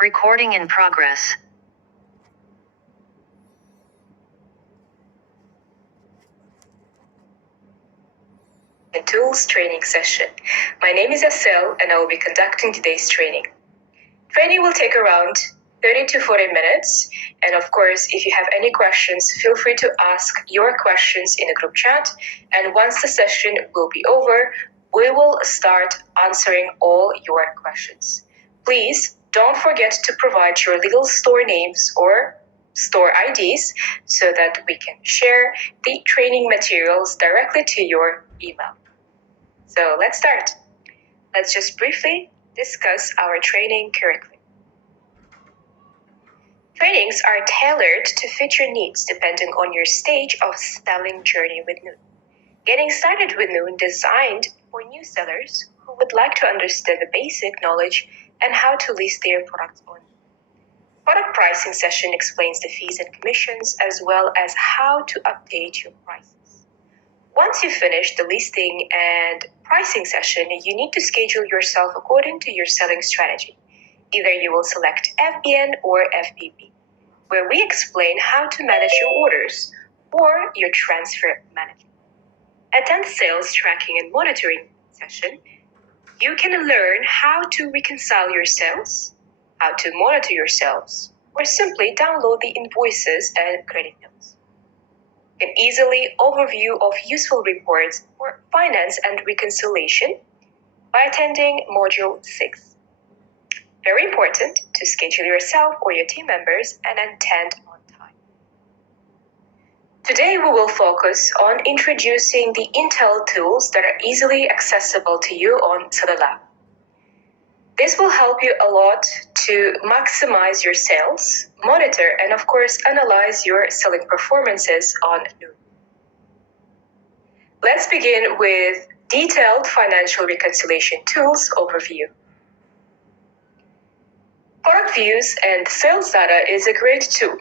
Recording in progress. The Tools training session. My name is Asel and I will be conducting today's training. Training will take around 30 to 40 minutes, and of course, if you have any questions, feel free to ask your questions in the group chat, and once the session will be over, we will start answering all your questions. Please don't forget to provide your legal store names or store IDs so that we can share the training materials directly to your email. So let's start. Let's just briefly discuss our training curriculum. Trainings are tailored to fit your needs depending on your stage of selling journey with Noon. Getting started with Noon designed for new sellers who would like to understand the basic knowledge and how to list their products on Noon. Product pricing session explains the fees and commissions as well as how to update your prices. Once you finish the listing and pricing session, you need to schedule yourself according to your selling strategy. Either you will select FBN or FBB, where we explain how to manage your orders or your transfer management. Attend sales tracking and monitoring session. You can learn how to reconcile your sales, how to monitor your sales, or simply download the invoices and credit notes. You can easily overview of useful reports for finance and reconciliation by attending Module 6. Very important to schedule yourself or your team members and attend on time. Today we will focus on introducing the Intel tools that are easily accessible to you on Seller Lab. This will help you a lot to maximize your sales, monitor, and of course analyze your selling performances on Noon. Let's begin with detailed financial reconciliation tools overview. Product views and sales data is a great tool.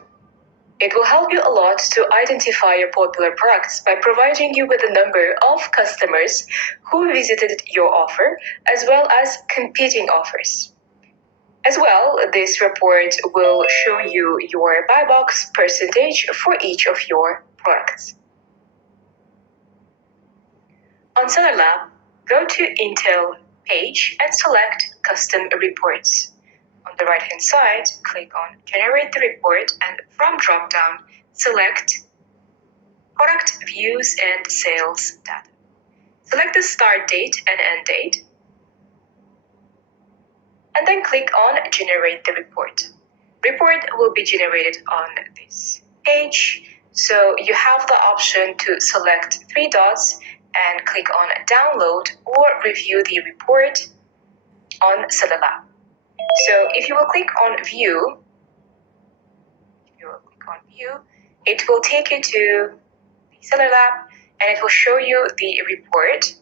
It will help you a lot to identify your popular products by providing you with a number of customers who visited your offer as well as competing offers. As well, this report will show you your buy box percentage for each of your products. On Seller Lab, go to Intel page and select Custom Reports. On the right-hand side, click on Generate the Report and from drop-down, select Product Views and Sales Data. Select the start date and end date, and then click on Generate the Report. Report will be generated on this page, so you have the option to select three dots and click on Download or Review the Report on Seller Lab. So if you will click on View, it will take you to the Seller Lab and it will show you the report.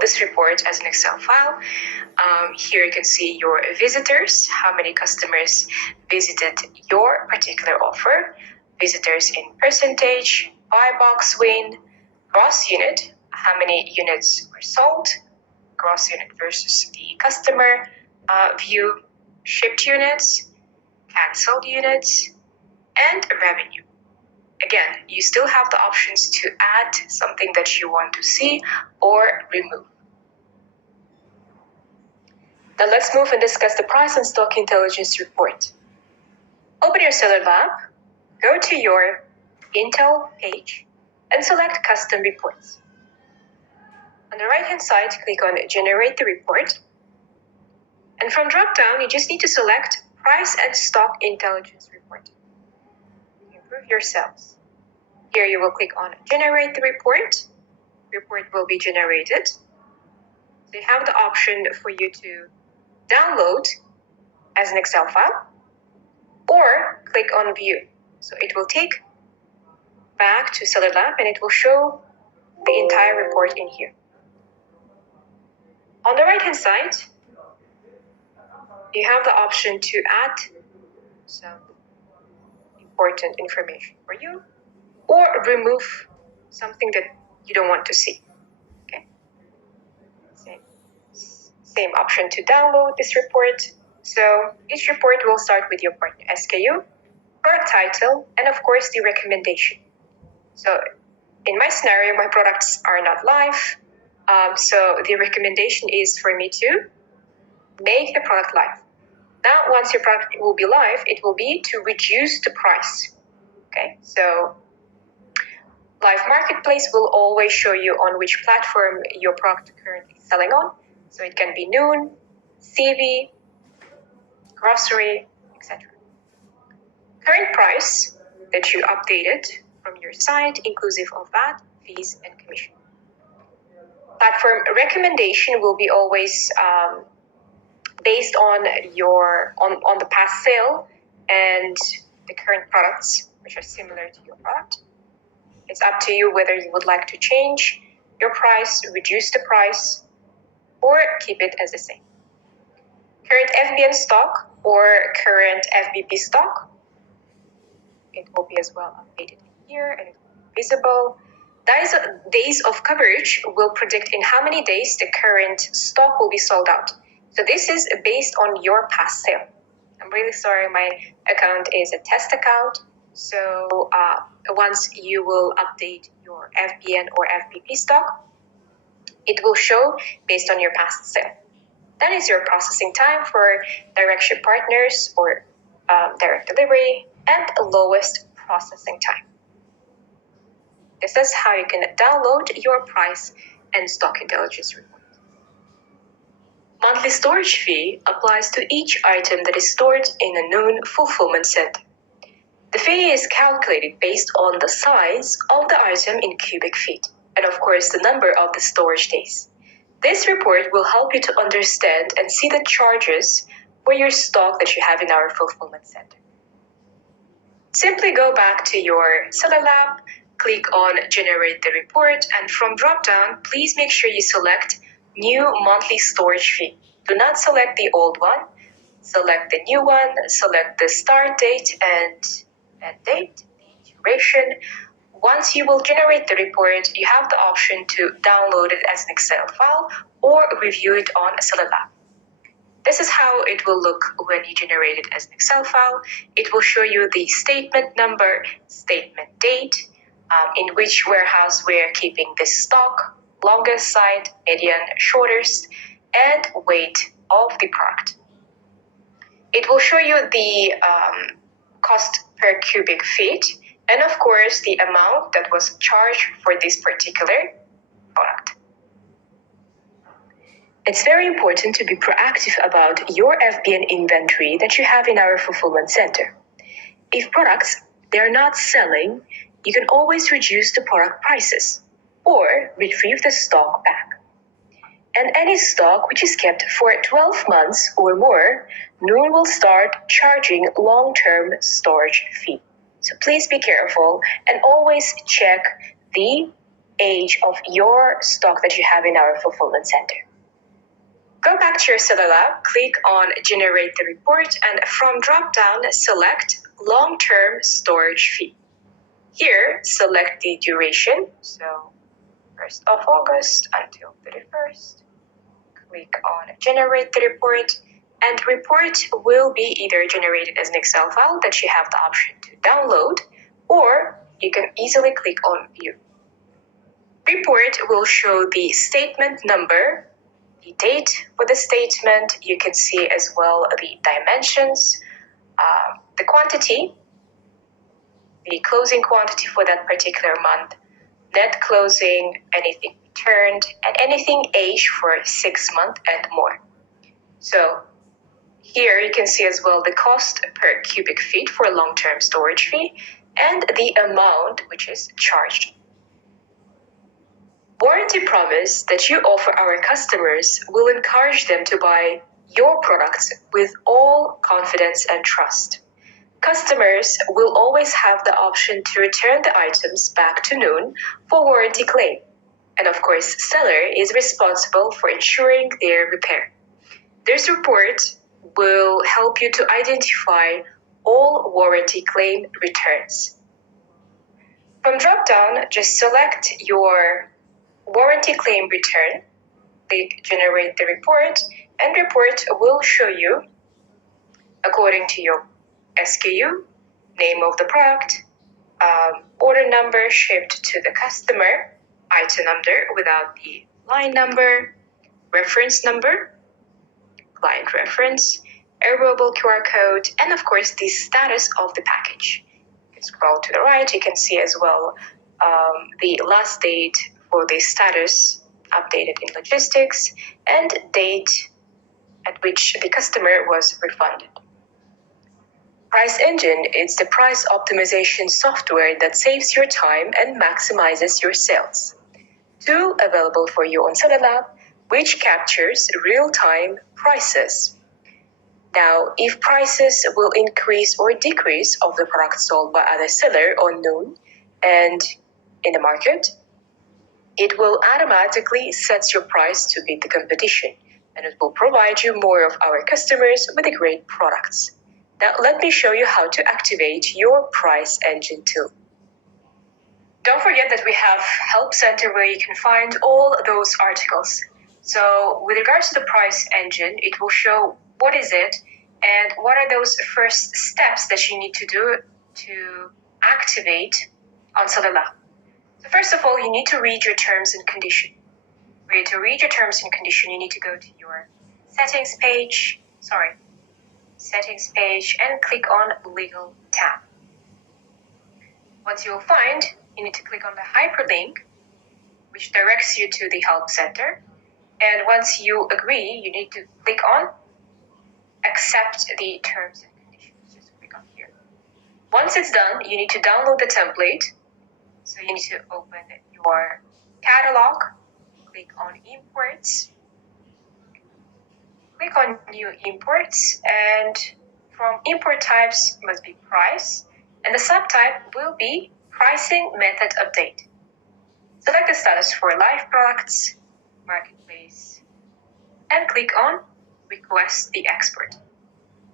This report as an Excel file. Here you can see your visitors, how many customers visited your particular offer, visitors in percentage, buy box win, gross unit, how many units were sold, gross unit versus the customer view, shipped units, canceled units, and revenue. Again, you still have the options to add something that you want to see or remove. Now let's move and discuss the price and stock intelligence report. Open your Seller Lab, go to your Intel page, and select Custom Reports. On the right-hand side, click on Generate the Report. And from drop-down, you just need to select Price and Stock Intelligence Report. Improve your sales. Here you will click on Generate the Report. Report will be generated. So you have the option for you to download as an Excel file or click on View. So it will take back to Seller Lab and it will show the entire report in here. On the right hand side, you have the option to add some important information for you or remove something that you don't want to see. Okay. Same option to download this report. So each report will start with your partner SKU, product title, and of course the recommendation. So in my scenario, my products are not live. So the recommendation is for me to make the product live. Now, once your product will be live, it will be to reduce the price. Okay, so Live Marketplace will always show you on which platform your product is currently selling on. So it can be Noon, CV, grocery, etc. Current price that you updated from your site, inclusive of VAT, fees, and commission. Platform recommendation will be always based on on the past sale and the current products which are similar to your product. It's up to you whether you would like to change your price, reduce the price, or keep it as the same. Current FBN stock or current FBP stock, it will be as well updated here and it will be visible. Days of coverage will predict in how many days the current stock will be sold out. So this is based on your past sale. I'm really sorry, my account is a test account. So once you will update your FBN or FBP stock, it will show based on your past sale. That is your processing time for direct ship partners or direct delivery and lowest processing time. This is how you can download your price and stock intelligence report. Monthly storage fee applies to each item that is stored in a Noon fulfillment center. The fee is calculated based on the size of the item in cubic feet, and of course the number of the storage days. This report will help you to understand and see the charges for your stock that you have in our fulfillment center. Simply go back to your Seller Lab, click on Generate the Report, and from drop-down, please make sure you select New Monthly Storage Fee. Do not select the old one. Select the new one, select the start date and end date, the duration. Once you will generate the report, you have the option to download it as an Excel file or review it on Seller Lab. This is how it will look when you generate it as an Excel file. It will show you the statement number, statement date, in which warehouse we're keeping this stock, longest side, median, shortest, and weight of the product. It will show you the cost per cubic feet, and of course the amount that was charged for this particular product. It's very important to be proactive about your FBN inventory that you have in our fulfillment center. If products they're not selling, you can always reduce the product prices or retrieve the stock back. And any stock which is kept for 12 months or more, Noon will start charging long-term storage fee. So please be careful and always check the age of your stock that you have in our fulfillment center. Go back to your Seller Lab, click on Generate the Report, and from drop-down, select Long-Term Storage Fee. Here, select the duration, so 1st of August until 31st. Click on Generate the Report, and the report will be either generated as an Excel file that you have the option to download, or you can easily click on View. Report will show the statement number, the date for the statement. You can see as well the dimensions, the quantity, the closing quantity for that particular month, net closing, anything returned, and anything aged for 6 months and more. So here you can see as well the cost per cubic feet for a long-term storage fee and the amount which is charged. Warranty promise that you offer our customers will encourage them to buy your products with all confidence and trust. Customers will always have the option to return the items back to Noon for warranty claim. And of course, seller is responsible for ensuring their repair. This report will help you to identify all warranty claim returns. From drop-down, just select your warranty claim return, click Generate the report, and report will show you according to your SKU, name of the product, order number shipped to the customer, item number without the line number, reference number, client reference, errorable QR code, and of course the status of the package. You can scroll to the right, you can see as well the last date for the status updated in logistics and date at which the customer was refunded. Price Engine is the price optimization software that saves your time and maximizes your sales. Tool available for you on Seller Lab, which captures real-time prices. Now, if prices will increase or decrease of the product sold by other seller on Noon and in the market, it will automatically set your price to beat the competition, and it will provide you more of our customers with the great products. Now, let me show you how to activate your Price Engine tool. Don't forget that we have Help Center where you can find all those articles. So with regards to the Price Engine, it will show what is it and what are those first steps that you need to do to activate on Seller Lab. So first of all, you need to read your terms and conditions. For you to read your terms and conditions, you need to go to your settings page and click on Legal tab. Once you will find, you need to click on the hyperlink, which directs you to the Help Center. And once you agree, you need to click on Accept the terms and conditions. Just click on here. Once it's done, you need to download the template. So you need to open your catalog, click on Imports, click on New Imports, and from import types must be price, and the subtype will be Pricing Method Update. Select the status for live products, marketplace, and click on Request the export.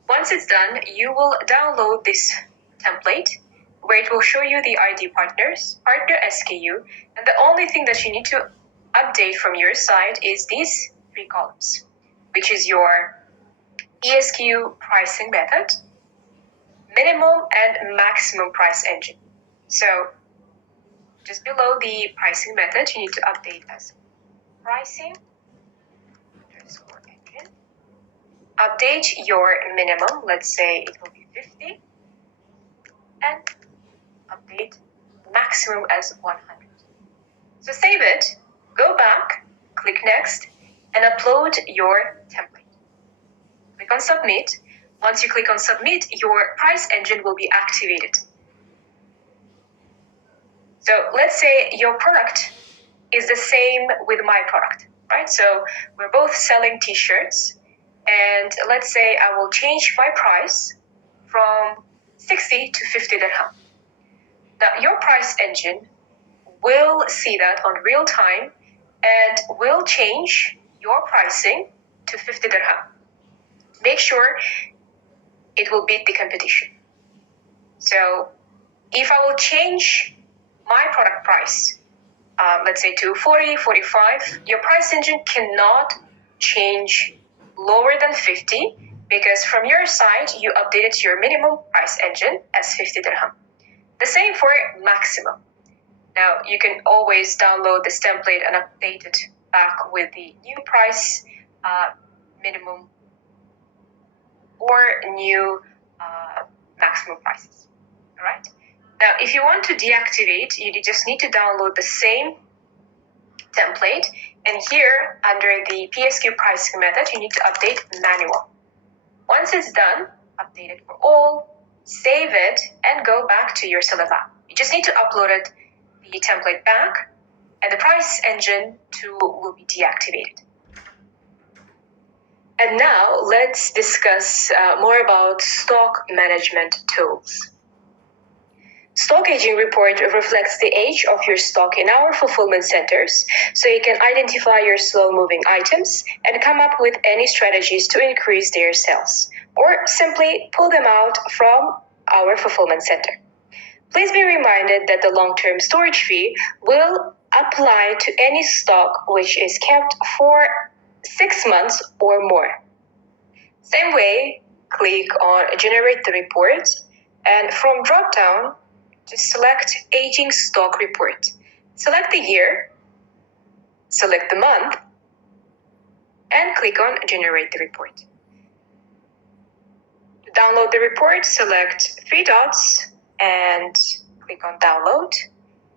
Once it's done, you will download this template where it will show you the ID partners, partner SKU, and the only thing that you need to update from your side is these 3 columns, which is your PSQ pricing method, minimum and maximum price engine. So just below the pricing method, you need to update as pricing underscore engine. Update your minimum, let's say it will be 50, and update maximum as 100. So save it, go back, click next, and upload your template. Click on submit. Once you click on submit, your price engine will be activated. So let's say your product is the same with my product, right? So we're both selling t-shirts, and let's say I will change my price from 60 to 50 dirham. Now your price engine will see that on real time and will change your pricing to 50 dirham. Make sure it will beat the competition. So if I will change my product price, let's say to 40, 45, your price engine cannot change lower than 50 because from your side, you updated your minimum price engine as 50 dirham. The same for maximum. Now, you can always download this template and update it back with the new price, minimum, or new maximum prices. All right. Now, if you want to deactivate, you just need to download the same template. And here, under the PSQ pricing method, you need to update manual. Once it's done, update it for all, save it, and go back to your Seller Lab. You just need to upload it, the template back, and the price engine tool will be deactivated. And now let's discuss more about stock management tools. Stock aging report reflects the age of your stock in our fulfillment centers, so you can identify your slow-moving items and come up with any strategies to increase their sales, or simply pull them out from our fulfillment center. Please be reminded that the long-term storage fee will apply to any stock which is kept for 6 months or more. Same way, click on Generate the Report, and from drop-down, just select Aging Stock Report. Select the year, select the month, and click on Generate the Report. To download the report, select 3 dots and click on Download.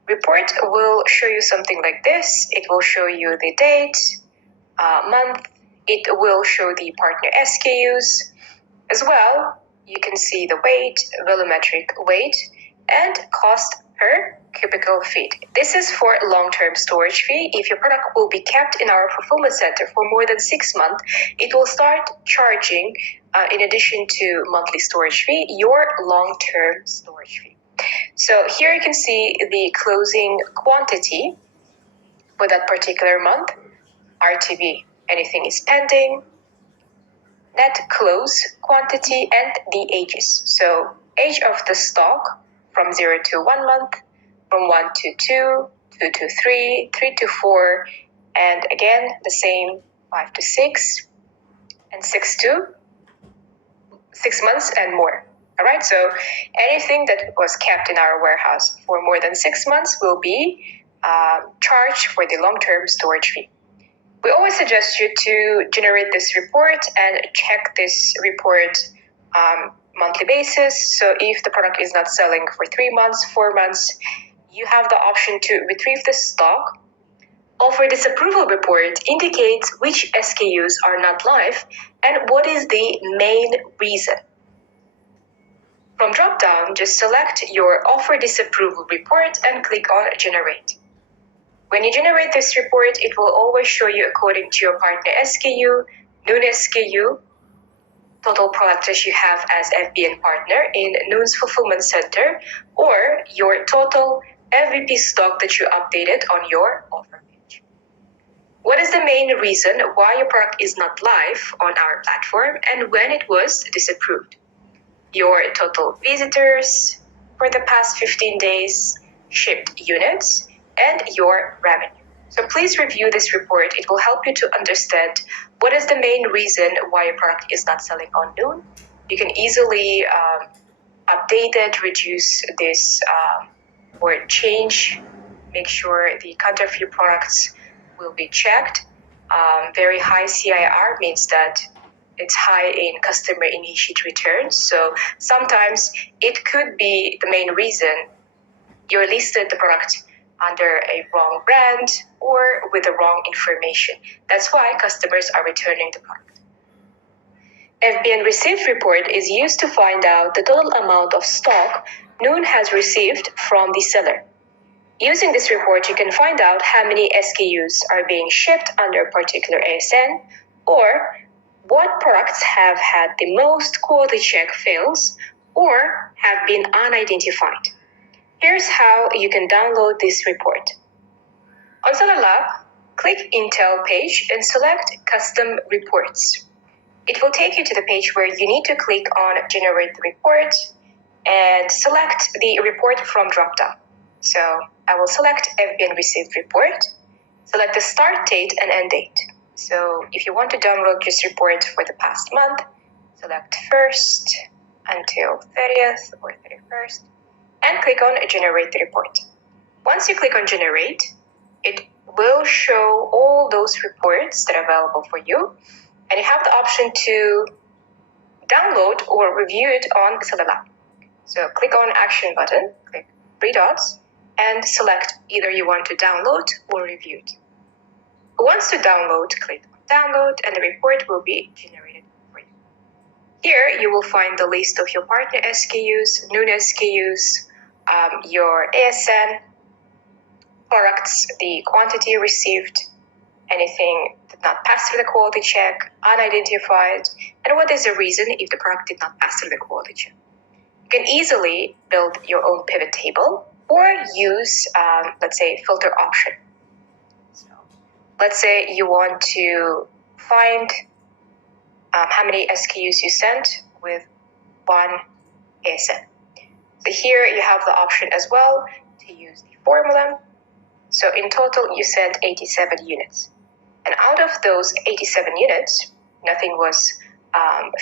Report will show you something like this. It will show you the date, month. It will show the partner SKUs. As well, you can see the weight, volumetric weight, and cost per cubicle feet. This is for long-term storage fee. If your product will be kept in our fulfillment center for more than 6 months, it will start charging, in addition to monthly storage fee, your long-term storage fee. So here you can see the closing quantity for that particular month, RTV, anything is pending, net close quantity, and the ages. So age of the stock from 0 to 1 month, from 1 to 2, 2 to 3, 3 to 4, and again the same 5 to 6, and 6 to 6 months and more. All right, so anything that was kept in our warehouse for more than 6 months will be charged for the long-term storage fee. We always suggest you to generate this report and check this report monthly basis. So if the product is not selling for 3 months, 4 months, you have the option to retrieve the stock. Offer disapproval report indicates which SKUs are not live and what is the main reason. From drop-down, just select your offer disapproval report and click on Generate. When you generate this report, it will always show you according to your partner SKU, Noon SKU, total products that you have as FBN partner in Noon's fulfillment center, or your total FVP stock that you updated on your offer page. What is the main reason why your product is not live on our platform and when it was disapproved? Your total visitors for the past 15 days, shipped units, and your revenue. So please review this report. It will help you to understand what is the main reason why your product is not selling on Noon. You can easily update it, reduce this, or change, make sure the counterfeit products will be checked. Very high CIR means that it's high in customer initiated returns. So sometimes it could be the main reason you listed the product under a wrong brand or with the wrong information. That's why customers are returning the product. FBN received report is used to find out the total amount of stock Noon has received from the seller. Using this report, you can find out how many SKUs are being shipped under a particular ASN, or what products have had the most quality check fails or have been unidentified. Here's how you can download this report. On Seller Lab, click Intel page and select Custom Reports. It will take you to the page where you need to click on Generate the Report and select the report from dropdown. So I will select FBN Received Report, select the start date and end date. So if you want to download this report for the past month, select 1st until 30th or 31st, and click on Generate the Report. Once you click on Generate, it will show all those reports that are available for you, and you have the option to download or review it on Seller Lab. So click on Action button, click 3 dots, and select either you want to download or review it. Once you download, click on Download, and the report will be generated for you. Here you will find the list of your partner SKUs, Noon SKUs, your ASN products, the quantity received, anything did not pass through the quality check, unidentified, and what is the reason if the product did not pass through the quality check. You can easily build your own pivot table or use, let's say, filter option. So, let's say you want to find how many SKUs you sent with one ASN. So here you have the option as well to use the formula. So in total, you sent 87 units. And out of those 87 units, nothing was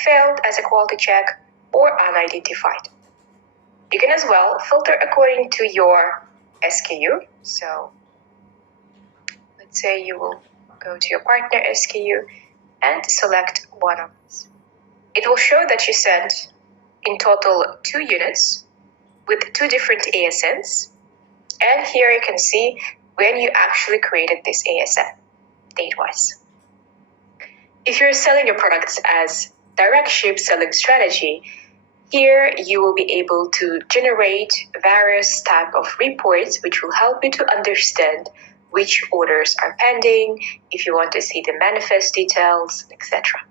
failed as a quality check or unidentified. You can as well filter according to your SKU. So let's say you will go to your partner SKU and select one of these. It will show that you sent in total 2 units with 2 different ASNs. And here you can see when you actually created this ASN, date-wise. If you're selling your products as direct ship selling strategy, here you will be able to generate various type of reports which will help you to understand which orders are pending, if you want to see the manifest details, etc.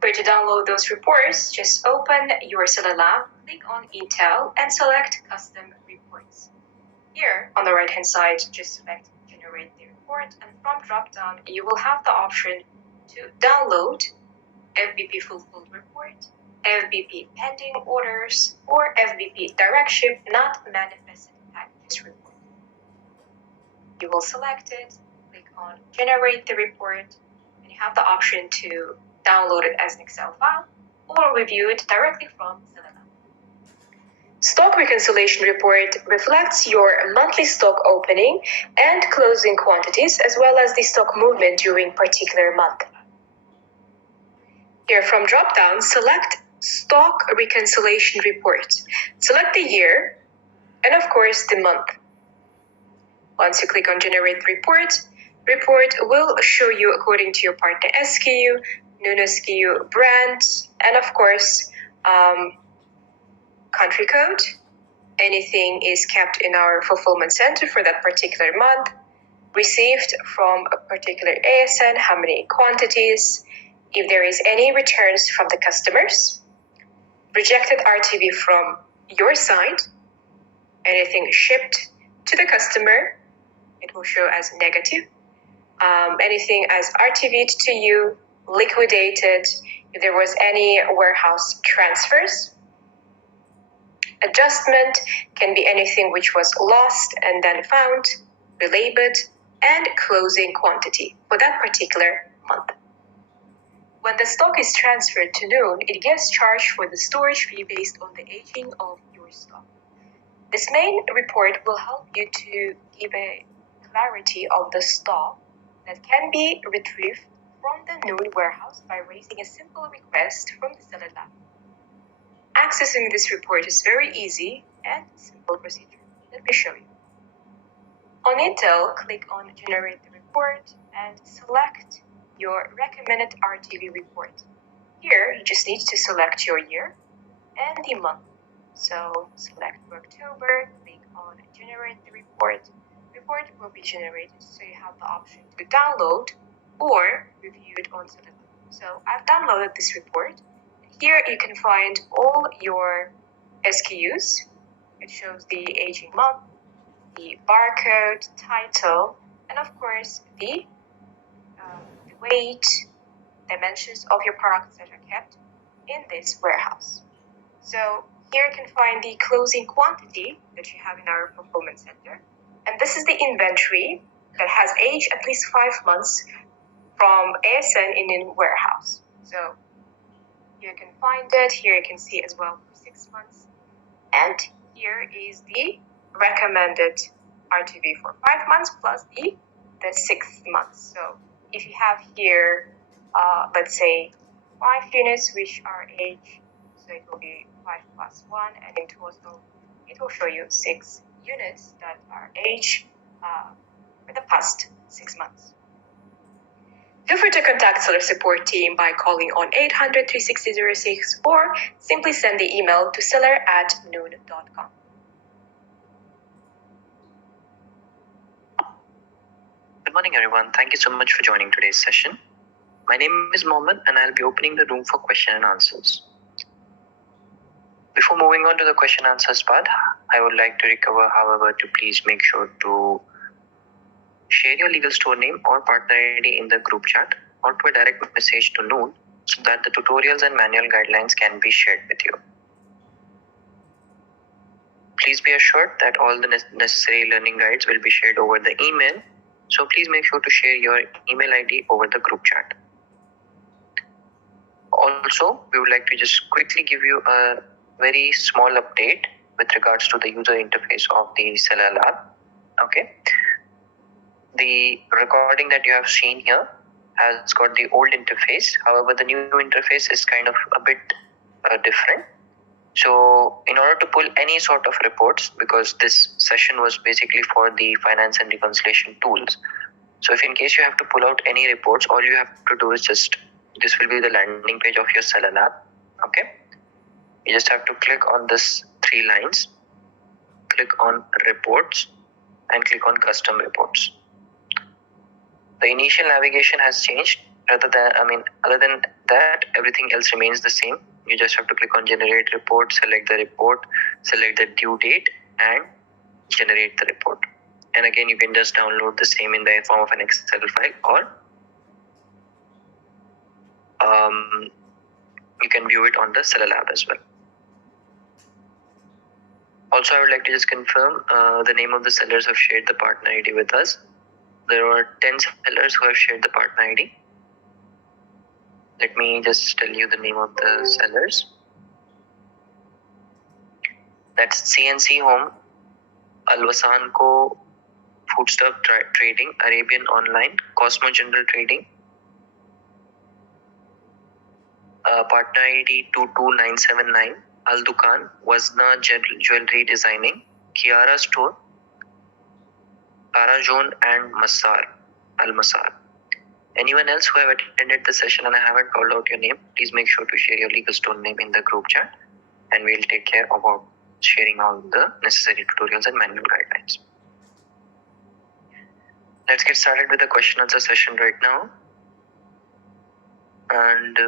For to download those reports, just open your Seller Lab, click on Intel, and select Custom Reports. Here, on the right-hand side, just select Generate the Report, and from drop-down, you will have the option to download FBP Fulfilled Report, FBP Pending Orders, or FBP Direct Ship Not Manifested Packages Report. You will select it, click on Generate the Report, and you have the option to download it as an Excel file or review it directly from Seller Lab. Stock Reconciliation Report reflects your monthly stock opening and closing quantities as well as the stock movement during particular month. Here from drop-down, select Stock Reconciliation Report. Select the year and of course the month. Once you click on Generate Report, report will show you according to your partner SKU, Noon SKU, brand, and of course country code. Anything is kept in our fulfillment center for that particular month, received from a particular ASN, how many quantities, if there is any returns from the customers, rejected RTV from your side, anything shipped to the customer, it will show as negative, anything as RTV'd to you, liquidated, if there was any warehouse transfers. Adjustment can be anything which was lost and then found, relabeled, and closing quantity for that particular month. When the stock is transferred to Noon, it gets charged for the storage fee based on the aging of your stock. This main report will help you to give a clarity of the stock that can be retrieved from the Noon warehouse by raising a simple request from the Seller Lab. Accessing this report is very easy and simple procedure. Let me show you. On Intel, click on Generate the Report and select your recommended RTV report. Here, you just need to select your year and the month. So select October, click on Generate the Report. Report will be generated, so you have the option to download or review it on Seller Lab. So I've downloaded this report. Here you can find all your SKUs. It shows the aging month, the barcode, title, and of course the weight, dimensions of your products that are kept in this warehouse. So here you can find the closing quantity that you have in our fulfillment center. And this is the inventory that has aged at least 5 months from ASN in warehouse. So here you can find it. Here you can see as well for 6 months. And here is the recommended RTV for 5 months plus the 6th month. So if you have here, let's say 5 units which are aged, so it will be 5 plus 1, and in total it will show you 6 units that are aged for the past 6 months. Feel free to contact Seller Support Team by calling on 800-360-06 or simply send the email to seller@noon.com. morning, everyone. Thank you so much for joining today's session. My name is Mohammed, and I'll be opening the room for question and answers. Before moving on to the question and answers part, I would like to recover, however, to please make sure to share your legal store name or partner ID in the group chat or to a direct message to Noon so that the tutorials and manual guidelines can be shared with you. Please be assured that all the necessary learning guides will be shared over the email, so please make sure to share your email ID over the group chat. Also, we would like to just quickly give you a very small update with regards to the user interface of the Seller Lab. Okay. The recording that you have seen here has got the old interface. However, the new interface is kind of a bit different. So in order to pull any sort of reports, because this session was basically for the finance and reconciliation tools. So if in case you have to pull out any reports, all you have to do is just, this will be the landing page of your Seller Lab. Okay. You just have to click on this 3 lines, click on reports and click on custom reports. The initial navigation has changed. Other than that, everything else remains the same. You just have to click on generate report, select the report, select the due date and generate the report. And again, you can just download the same in the form of an Excel file, or you can view it on the Seller Lab as well. Also, I would like to just confirm the name of the sellers who have shared the partner ID with us. There are 10 sellers who have shared the partner ID. Let me just tell you the name of the sellers. That's CNC Home, Alvasanco Foodstuff Trading, Arabian Online, Cosmo General Trading, partner ID 22979, Al Dukan, Wazna Jewelry Designing, Kiara Store, Parajon and Al Masar. Anyone else who have attended the session and I haven't called out your name, please make sure to share your legal store name in the group chat, and we'll take care about sharing all the necessary tutorials and manual guidelines. Let's get started with the question answer session right now. And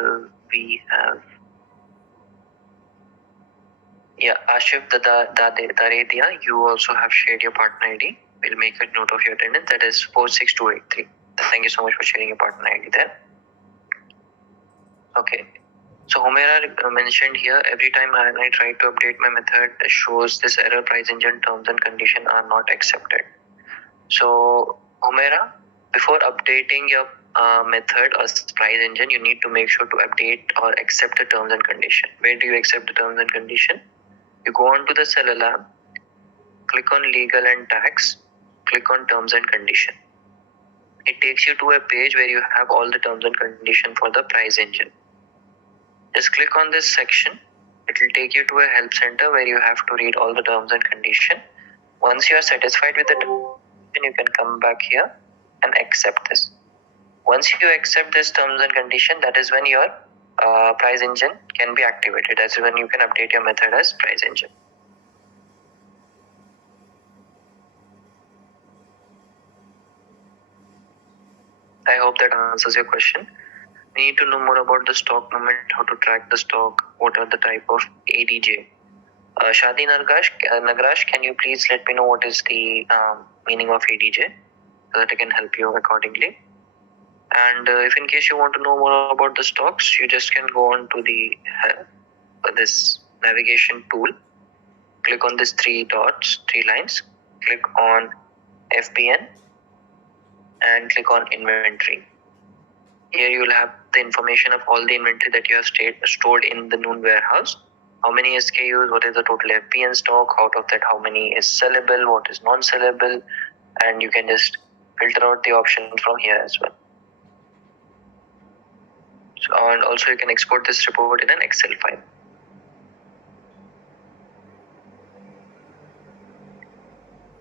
we have Ashif Daredia, you also have shared your partner ID. We'll make a note of your attendance. That is 46283. Thank you so much for sharing your partner ID there. Okay. So Humaira mentioned here, every time I try to update my method, it shows this error, price engine terms and condition are not accepted. So Humaira, before updating your method or price engine, you need to make sure to update or accept the terms and condition. Where do you accept the terms and condition? You go on to the Seller Lab, click on legal and tax, click on terms and condition. It takes you to a page where you have all the terms and condition for the price engine. Just click on this section. It will take you to a help center where you have to read all the terms and condition. Once you are satisfied with the terms, you can come back here and accept this. Once you accept this terms and condition, that is when your price engine can be activated. That's when you can update your method as price engine. I hope that answers your question. We need to know more about the stock movement, how to track the stock, what are the type of ADJ. Shadi Nagraj, can you please let me know what is the meaning of ADJ so that I can help you accordingly? And if in case you want to know more about the stocks, you just can go on to the this navigation tool, click on this 3 dots, 3 lines, click on FBN and click on inventory. Here you will have the information of all the inventory that you have stored in the Noon warehouse. How many SKUs, what is the total FBN stock, out of that how many is sellable, what is non-sellable, and you can just filter out the option from here as well. So, and also you can export this report in an Excel file.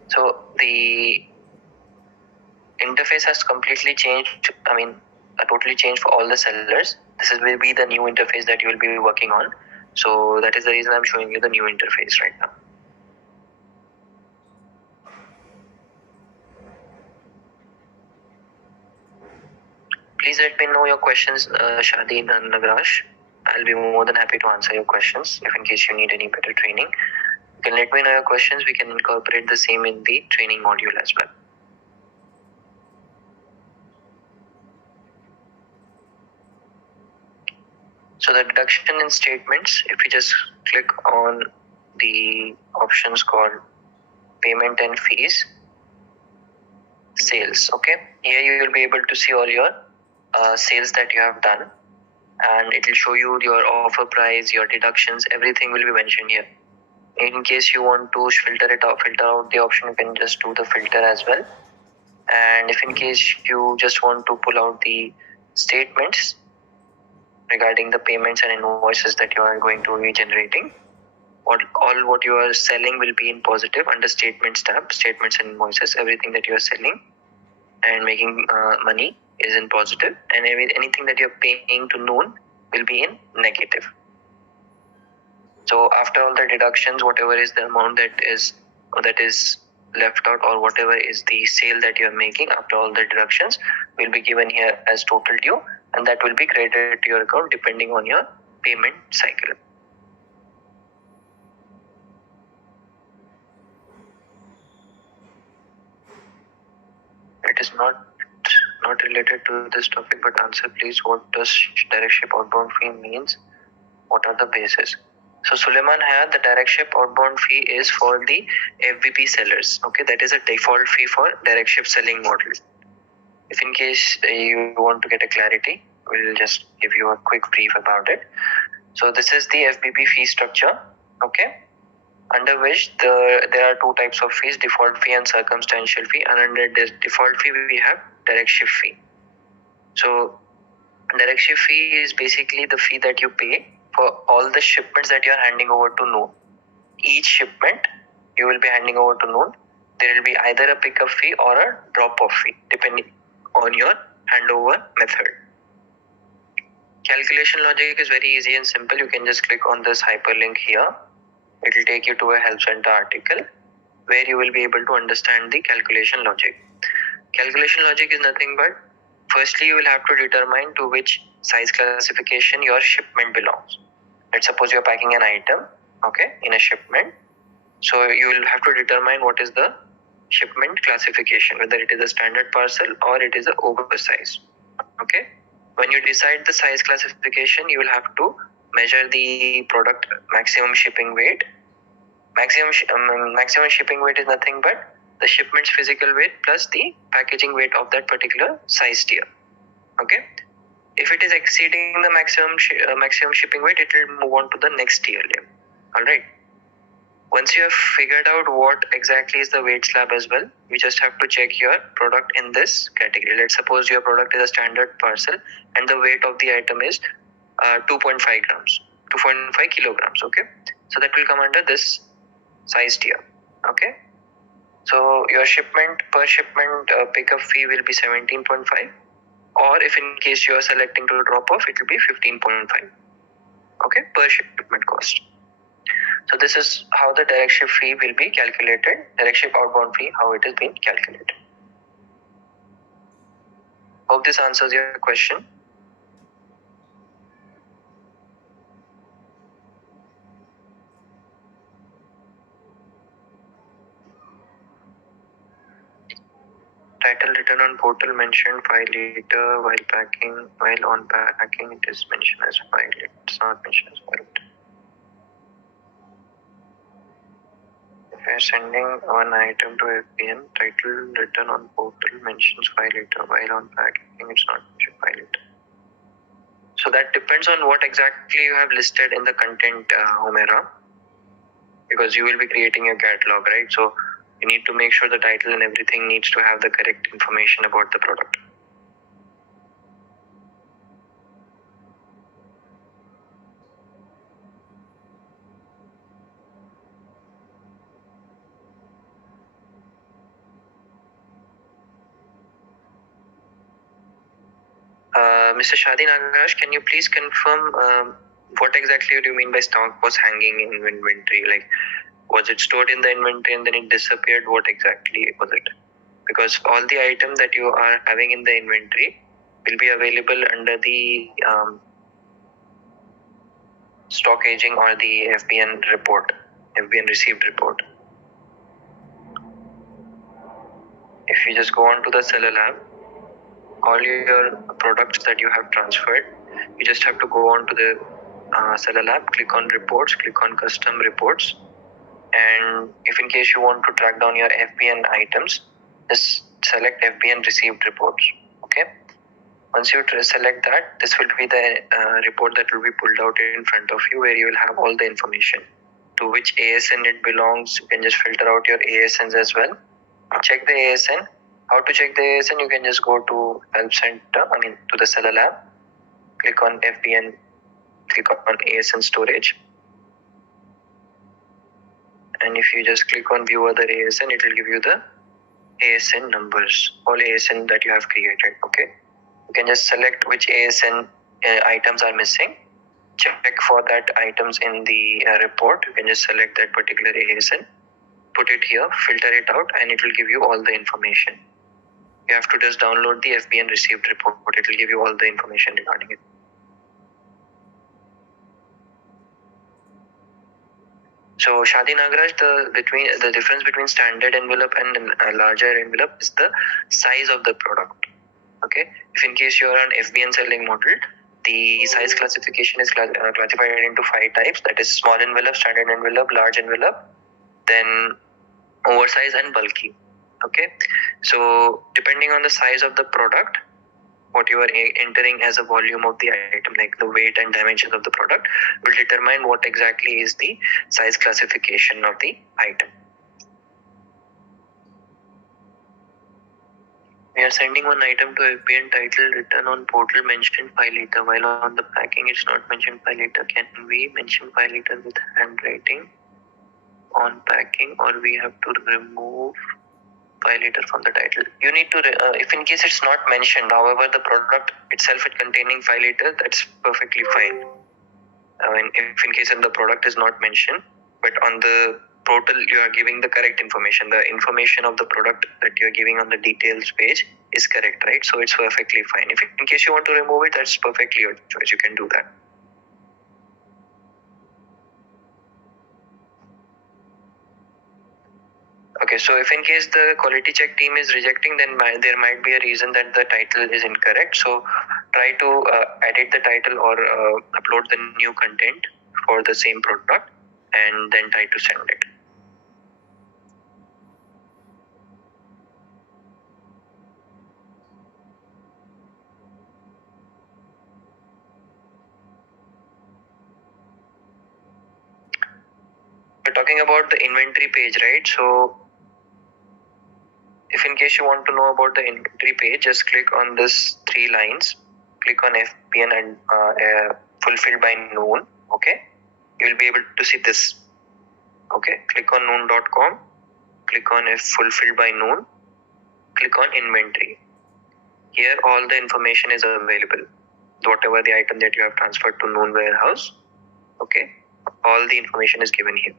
So the interface has completely changed, totally changed for all the sellers. This will be the new interface that you will be working on. So that is the reason I'm showing you the new interface right now. Please let me know your questions, Shadeen and Nagraj. I'll be more than happy to answer your questions if in case you need any better training. You can let me know your questions. We can incorporate the same in the training module as well. So the deduction in statements, if you just click on the options called payment and fees, sales, okay? Here you will be able to see all your sales that you have done, and it will show you your offer price, your deductions, everything will be mentioned here. In case you want to filter out the option, you can just do the filter as well. And if in case you just want to pull out the statements regarding the payments and invoices that you are going to be generating, what you are selling will be in positive under statements tab, statements and invoices. Everything that you are selling and making money is in positive, and anything that you're paying to Noon will be in negative. So after all the deductions, whatever is the amount that is left out, or whatever is the sale that you're making after all the deductions, will be given here as total due, and that will be credited to your account depending on your payment cycle. It is not related to this topic, but answer please. What does direct ship outbound fee means? What are the bases? So Suleiman here, the direct ship outbound fee is for the FBP sellers. Okay, that is a default fee for direct ship selling model. If in case you want to get a clarity, we'll just give you a quick brief about it. So this is the FBP fee structure. Okay, under which there are two types of fees: default fee and circumstantial fee. And under the default fee, we have direct ship fee. So direct ship fee is basically the fee that you pay for all the shipments that you are handing over to Noon. Each shipment you will be handing over to Noon, there will be either a pickup fee or a drop-off fee depending on your handover method. Calculation logic is very easy and simple. You can just click on this hyperlink here. It will take you to a help center article where you will be able to understand the calculation logic. Calculation logic is nothing but, firstly, you will have to determine to which size classification your shipment belongs. Let's suppose you're packing an item, okay, in a shipment. So you will have to determine what is the shipment classification, whether it is a standard parcel or it is an oversize. Okay. When you decide the size classification, you will have to measure the product maximum shipping weight. Maximum shipping weight is nothing but the shipment's physical weight plus the packaging weight of that particular size tier. Okay. If it is exceeding the maximum shipping weight, it will move on to the next tier level. All right. Once you have figured out what exactly is the weight slab as well, you just have to check your product in this category. Let's suppose your product is a standard parcel and the weight of the item is 2.5 grams, 2.5 kilograms. Okay. So that will come under this size tier. Okay. So your per shipment pickup fee will be 17.5, or if in case you are selecting to drop off, it will be 15.5. Okay, per shipment cost. So this is how the direct ship fee will be calculated. Direct ship outbound fee, how it is being calculated. Hope this answers your question. Title written on portal mentioned 5 liter while packing. While on packing, it is mentioned as 5 liter. It's not mentioned as 5 liter. If you are sending one item to FBN, title written on portal mentions 5 liter. While on packing, it's not mentioned 5 liter. So that depends on what exactly you have listed in the content, Humera, because you will be creating a catalog, right? So you need to make sure the title and everything needs to have the correct information about the product. Mr. Shadi Nagaraj, can you please confirm what exactly do you mean by stock was hanging in inventory? Like, was it stored in the inventory and then it disappeared? What exactly was it? Because all the items that you are having in the inventory will be available under the stock aging or the FBN report, FBN received report. If you just go on to the Seller Lab, all your products that you have transferred, you just have to go on to the Seller Lab, click on reports, click on custom reports, and if in case you want to track down your FBN items, just select FBN received reports. Okay. Once you select that, this will be the report that will be pulled out in front of you, where you will have all the information. To which ASN it belongs, you can just filter out your ASNs as well. Check the ASN. How to check the ASN? You can just go to Help Center, to the Seller Lab, click on FBN, click on ASN storage. And if you just click on View Other ASN, it will give you the ASN numbers, all ASN that you have created. Okay. You can just select which ASN items are missing. Check for that items in the report. You can just select that particular ASN, put it here, filter it out, and it will give you all the information. You have to just download the FBN received report. It will give you all the information regarding it. So Shadi Nagraj, the difference between standard envelope and a larger envelope is the size of the product. Okay, if in case you are on FBN selling model, the size classification is classified into 5 types. That is small envelope, standard envelope, large envelope, then oversize and bulky. Okay, so depending on the size of the product, what you are entering as a volume of the item, like the weight and dimensions of the product, will determine what exactly is the size classification of the item. We are sending one item to FBN title written on portal mentioned 5 liter, while on the packing it's not mentioned 5 liter. Can we mention 5 liter with handwriting on packing, or we have to remove 5 liter from the title? You need to, if in case it's not mentioned, however the product itself is containing 5 liter, that's perfectly fine. If in case the product is not mentioned, but on the portal you are giving the correct information, the information of the product that you are giving on the details page is correct, right? So it's perfectly fine. If in case you want to remove it, that's perfectly your choice. You can do that. Okay, so if in case the quality check team is rejecting, then there might be a reason that the title is incorrect. So try to edit the title or upload the new content for the same product and then try to send it. We're talking about the inventory page, right? So if in case you want to know about the inventory page, just click on this 3 lines, click on FBN and fulfilled by Noon. Okay, you will be able to see this. Okay, click on noon.com, click on fulfilled by Noon, click on inventory. Here all the information is available, whatever the item that you have transferred to Noon warehouse. Okay, all the information is given here.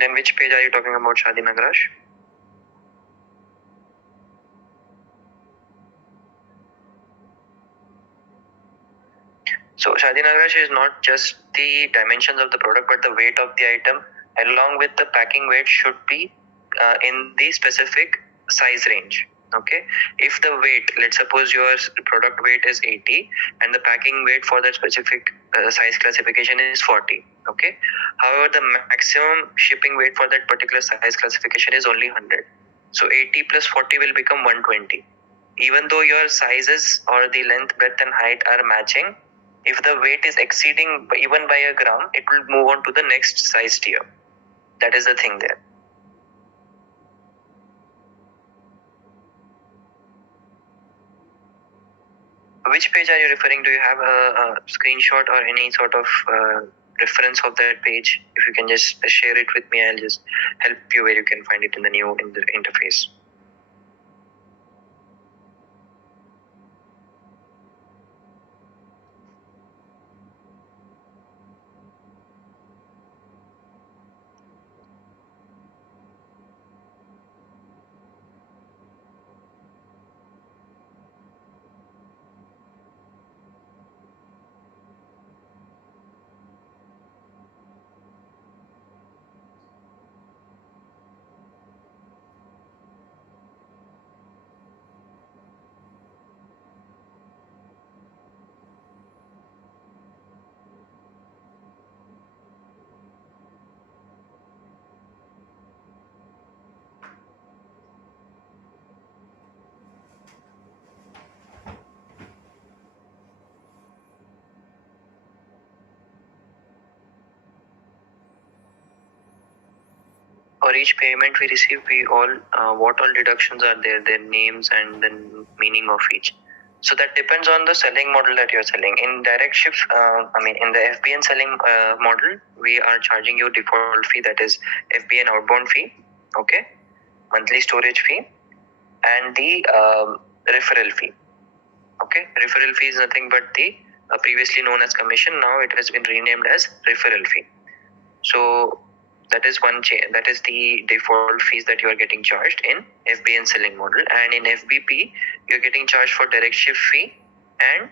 Then which page are you talking about, Shadi Nagraj? So Shadi Nagraj is not just the dimensions of the product, but the weight of the item along with the packing weight should be in the specific size range. Okay, if the weight, let's suppose your product weight is 80 and the packing weight for that specific size classification is 40. Okay, however the maximum shipping weight for that particular size classification is only 100. So 80 plus 40 will become 120. Even though your sizes or the length, breadth and height are matching, if the weight is exceeding even by a gram, it will move on to the next size tier. That is the thing there. Which page are you referring to? You have a screenshot or any sort of reference of that page? If you can just share it with me, I'll just help you where you can find it in the new interface. for each payment we receive, we all what all deductions are there, their names and the meaning of each. So that depends on the selling model that you're selling. In direct shift, in the FBN selling model, we are charging you default fee, that is FBN outbound fee, okay, monthly storage fee, and the referral fee. Okay, referral fee is nothing but the previously known as commission. Now it has been renamed as referral fee. So that is one that is the default fees that you are getting charged in FBN selling model, and in FBP you're getting charged for direct shift fee and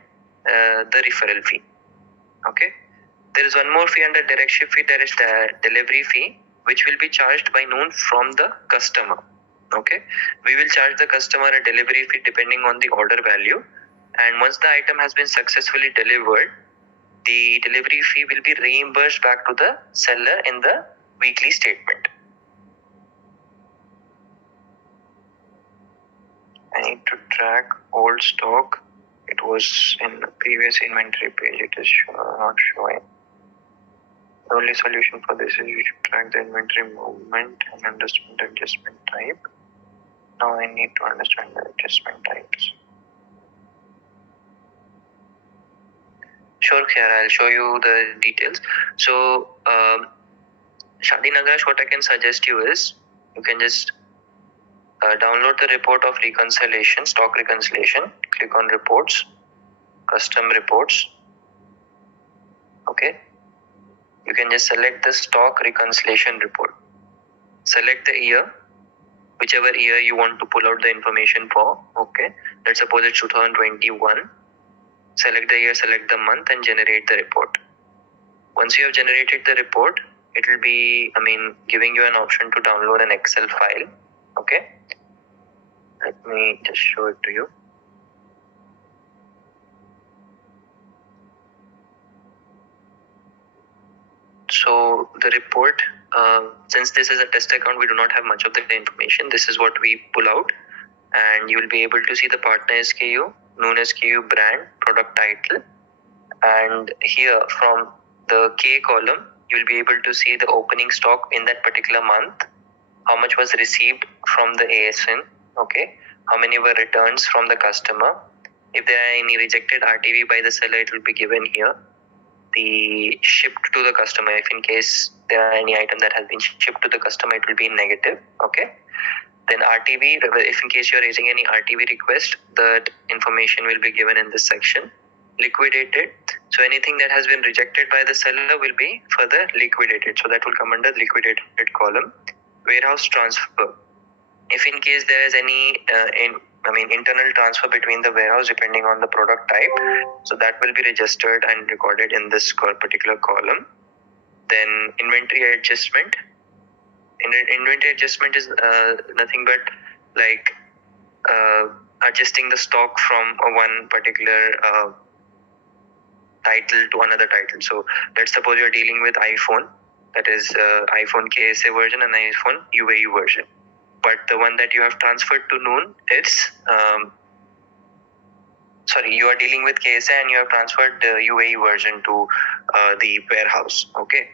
the referral fee. Okay, there is one more fee under direct shift fee. There is the delivery fee, which will be charged by Noon from the customer. Okay, we will charge the customer a delivery fee depending on the order value, and once the item has been successfully delivered, the delivery fee will be reimbursed back to the seller in the weekly statement. I need to track old stock. It was in the previous inventory page. It is not showing. The only solution for this is you should track the inventory movement and understand the adjustment type. Now I need to understand the adjustment types. Sure, Kiara, I'll show you the details. So, Shadi Nagaraj, what I can suggest you is you can just download the report of reconciliation, stock reconciliation. Click on reports, custom reports. Okay. You can just select the stock reconciliation report. Select the year, whichever year you want to pull out the information for. Okay. Let's suppose it's 2021. Select the year, select the month, and generate the report. Once you have generated the report, it will be, giving you an option to download an Excel file. Okay. Let me just show it to you. So the report, since this is a test account, we do not have much of the information. This is what we pull out, and you will be able to see the partner SKU, Noon SKU, brand, product title, and here from the K column, you will be able to see the opening stock in that particular month, how much was received from the ASN, okay, how many were returns from the customer. If there are any rejected RTV by the seller, it will be given here. The shipped to the customer, if in case there are any item that has been shipped to the customer, it will be in negative. Okay. Then RTV, if in case you're raising any RTV request, that information will be given in this section. Liquidated, so anything that has been rejected by the seller will be further liquidated, so that will come under the liquidated column. Warehouse transfer, if in case there is any internal transfer between the warehouse depending on the product type, so that will be registered and recorded in this particular column. Then inventory adjustment. Inventory adjustment is nothing but like adjusting the stock from one particular title to another title. So let's suppose you're dealing with iPhone, that is iPhone KSA version and iPhone UAE version. But the one that you have transferred to Noon, it's you are dealing with KSA and you have transferred the UAE version to the warehouse. Okay,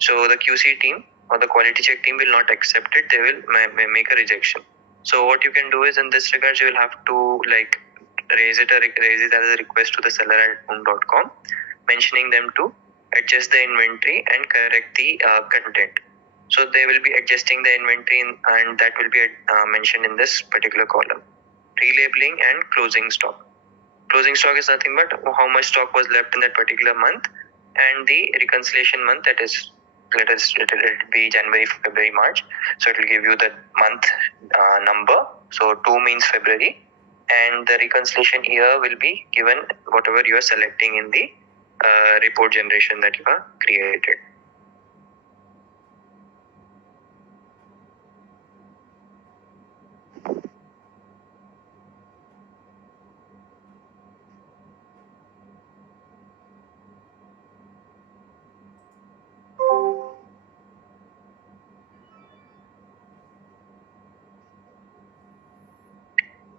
so the QC team or the quality check team will not accept it. They will make a rejection. So what you can do is, in this regard, you will have to raise it as a request to the seller at noon.com, mentioning them to adjust the inventory and correct the content. So they will be adjusting the inventory and that will be mentioned in this particular column. Relabeling and closing stock. Closing stock is nothing but how much stock was left in that particular month, and the reconciliation month, that is, let it be January, February, March. So it will give you the month number. So 2 means February, and the reconciliation year will be given whatever you are selecting in the report generation that you have created.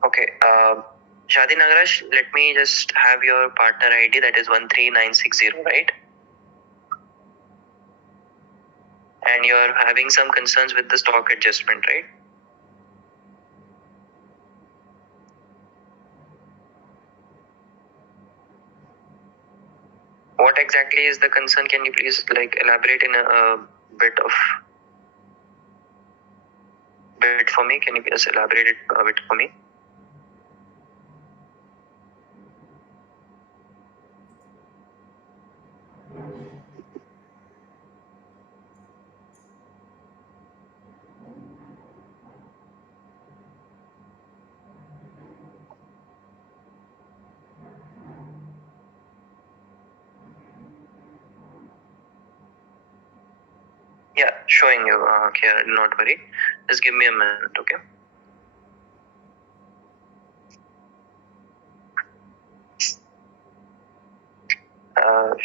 Okay, Shadi Nagaraj, let me just have your partner ID, that is 13960, right? and you're having some concerns with the stock adjustment, right? What exactly is the concern? Can you please elaborate in a bit for me? Can you just elaborate it a bit for me? Yeah, showing you. Okay, not worry. Just give me a minute, okay? Uh,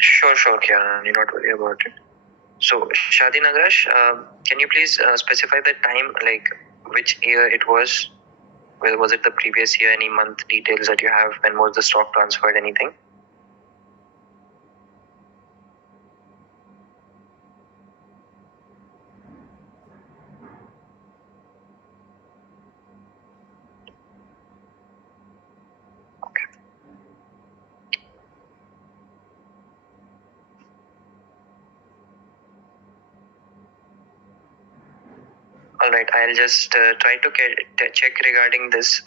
sure, Kiran. You not worry about it. So, Shadi Nagrash, can you please specify the time, like which year it was? Well, was it the previous year? Any month details that you have? When was the stock transferred? Anything? All right, I'll just try to check regarding this,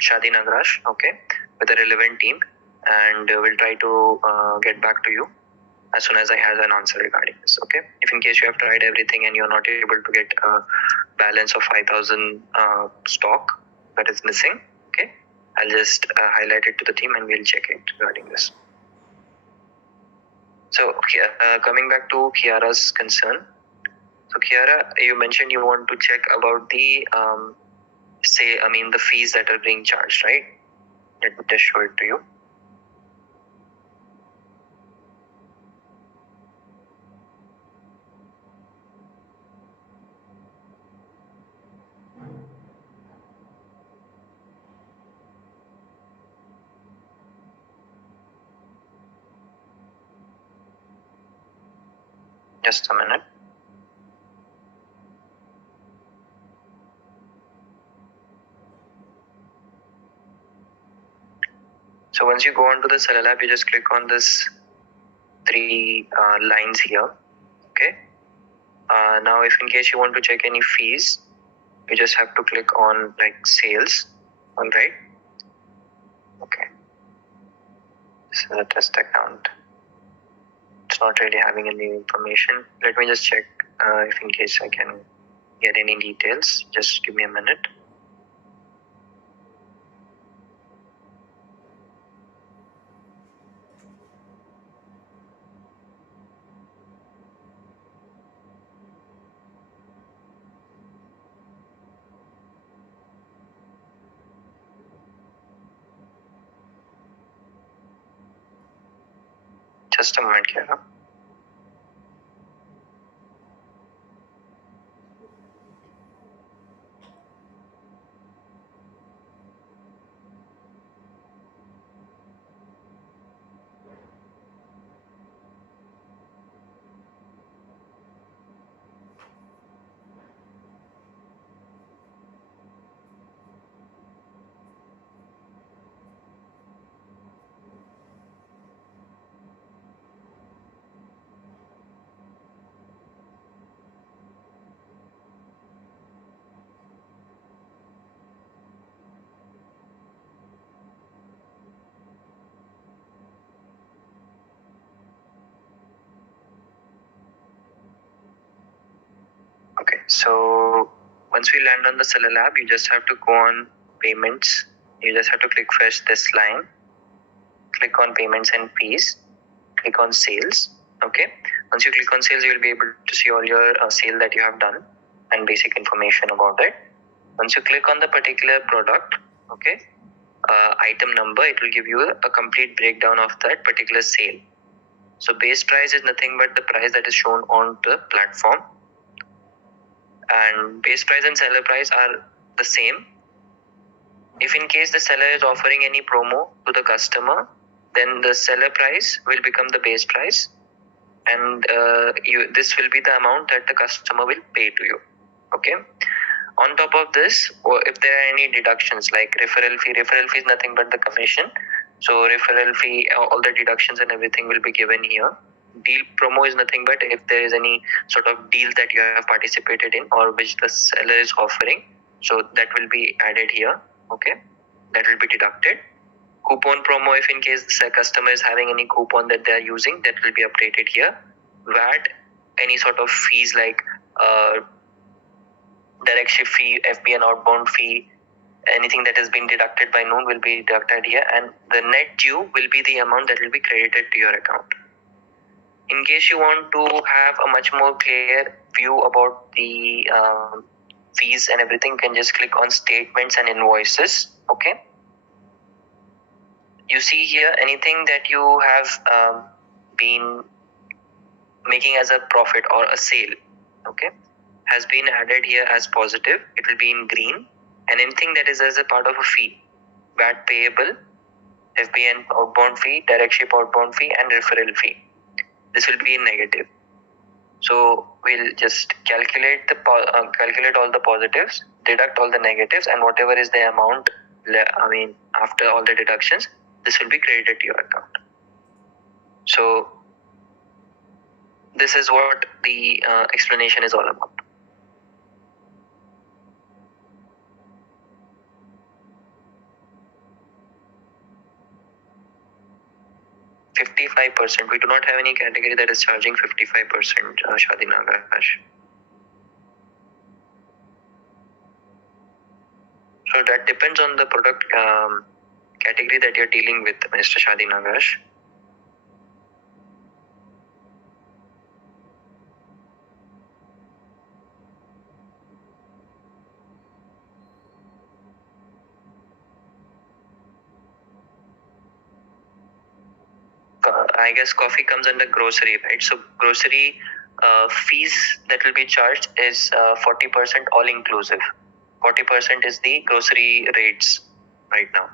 Shadi Nagrash, okay, with the relevant team, and we'll try to get back to you as soon as I have an answer regarding this, okay? If in case you have tried everything and you're not able to get a balance of 5,000 stock that is missing, okay, I'll just highlight it to the team and we'll check it regarding this. So, coming back to Kiara's concern. So, Kiara, you mentioned you want to check about the the fees that are being charged, right? Let me just show it to you. Just a minute. So once you go onto the Seller Lab, you just click on this three lines here. Okay. Now, if in case you want to check any fees, you just have to click on like sales. All right. Okay. This is a test account. It's not really having any information. Let me just check if in case I can get any details. Just give me a minute. Just a moment, Kiara. Okay, so once we land on the Seller Lab, you just have to go on payments. You just have to click first this line, click on payments and fees, click on sales. Okay, once you click on sales, you will be able to see all your sale that you have done and basic information about it. Once you click on the particular product, okay, item number, it will give you a complete breakdown of that particular sale. So base price is nothing but the price that is shown on the platform, and base price and seller price are the same. If in case the seller is offering any promo to the customer, then the seller price will become the base price, and this will be the amount that the customer will pay to you. Okay. On top of this, if there are any deductions like referral fee is nothing but the commission. So referral fee, all the deductions and everything will be given here. Deal promo is nothing but if there is any sort of deal that you have participated in or which the seller is offering, so that will be added here. Okay, that will be deducted. Coupon promo, if in case the customer is having any coupon that they are using, that will be updated here. VAT, any sort of fees like direct ship fee, FB and outbound fee, anything that has been deducted by Noon will be deducted here, and the net due will be the amount that will be credited to your account. In case you want to have a much more clear view about the fees and everything, you can just click on statements and invoices. Okay. You see here anything that you have been making as a profit or a sale, okay, has been added here as positive. It will be in green. And anything that is as a part of a fee, VAT payable, FBN outbound fee, direct ship outbound fee, and referral fee, this will be in negative. So we'll just calculate all the positives, deduct all the negatives, and whatever is the amount, after all the deductions, this will be credited to your account. So this is what the explanation is all about. %55%. We do not have any category that is charging 55%, Shadi Nagarash. So that depends on the product category that you're dealing with, Mr. Shadi Nagarash. I guess coffee comes under grocery, right? So grocery fees that will be charged is 40% all inclusive. 40% is the grocery rates right now.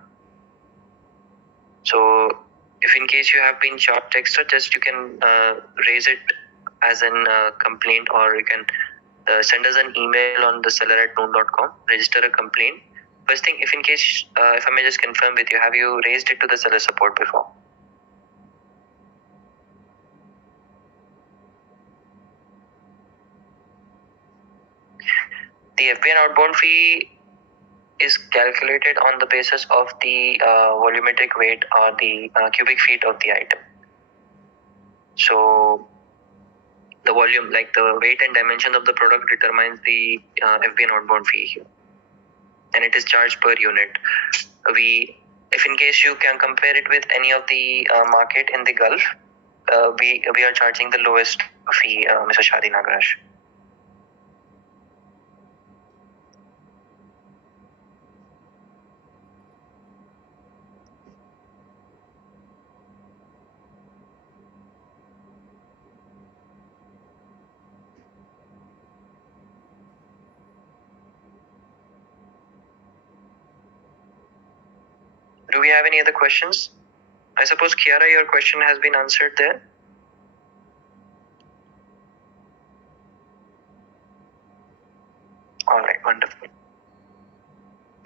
So if in case you have been charged extra, just you can raise it as an complaint, or you can send us an email on the seller@noon.com, register a complaint. First thing, if in case, if I may just confirm with you, have you raised it to the seller support before? The FBN outbound fee is calculated on the basis of the volumetric weight or the cubic feet of the item. So the volume, like the weight and dimension of the product, determines the FBN outbound fee here, and it is charged per unit. If in case you can compare it with any of the market in the Gulf, we are charging the lowest fee, Mr. Shadi Nagarash. Do we have any other questions? I suppose, Kiara, your question has been answered there. All right, wonderful.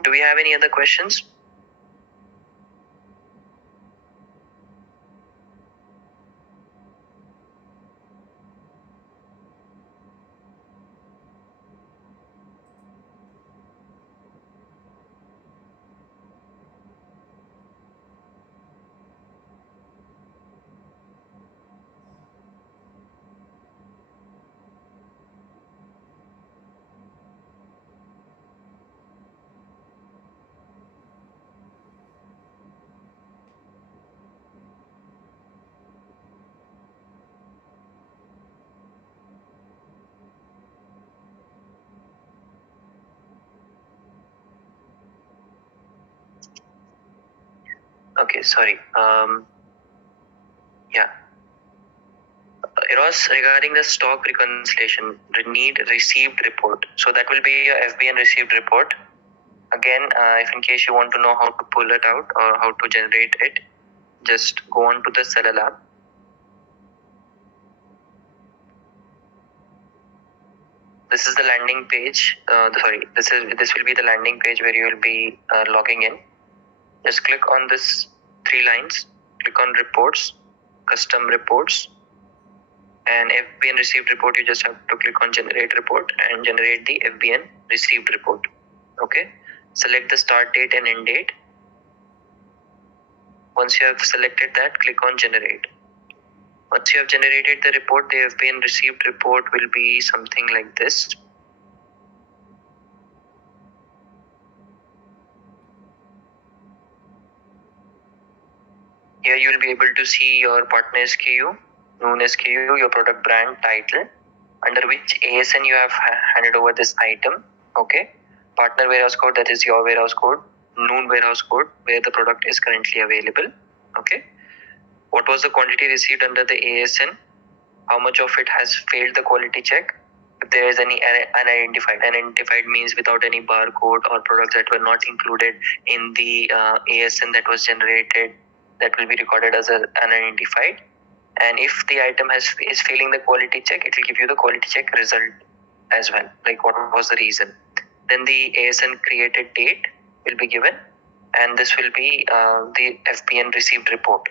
Do we have any other questions? Okay, sorry. Yeah. Eros, regarding the stock reconciliation, need received report. So that will be your FBN received report. Again, if in case you want to know how to pull it out or how to generate it, just go on to the Seller Lab. This is the landing page. This will be the landing page where you will be logging in. Just click on this 3 lines. Click on reports, custom reports, and FBN received report. You just have to click on generate report and generate the FBN received report. Okay. Select the start date and end date. Once you have selected that, click on generate. Once you have generated the report, the FBN received report will be something like this. Here you will be able to see your partner SKU, Noon SKU, your product brand, title, under which ASN you have handed over this item. Okay. Partner warehouse code, that is your warehouse code. Noon warehouse code, where the product is currently available. Okay. What was the quantity received under the ASN? How much of it has failed the quality check? If there is any unidentified means without any barcode or products that were not included in the ASN that was generated, that will be recorded as unidentified. And if the item is failing the quality check, it will give you the quality check result as well, like what was the reason. Then the ASN created date will be given, and this will be the FBN received report.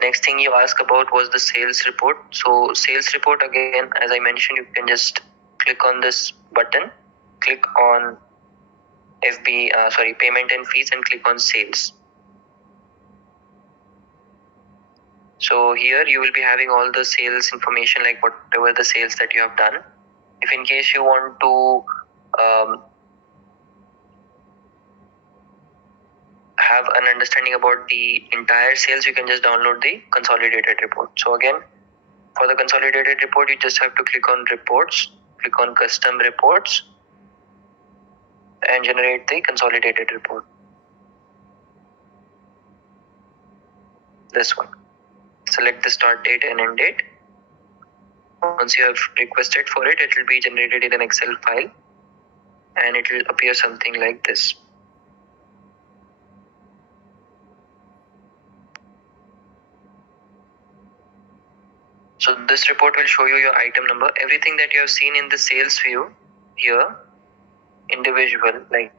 Next thing you ask about was the sales report. So sales report, again, as I mentioned, you can just click on this button, click on payment and fees, and click on sales. So here you will be having all the sales information, like whatever the sales that you have done. If in case you want to have an understanding about the entire sales, you can just download the consolidated report. So again, for the consolidated report, you just have to click on reports, click on custom reports, and generate the consolidated report. This one. Select the start date and end date. Once you have requested for it, it will be generated in an Excel file, and it will appear something like this. So this report will show you your item number, everything that you have seen in the sales view here, individual, like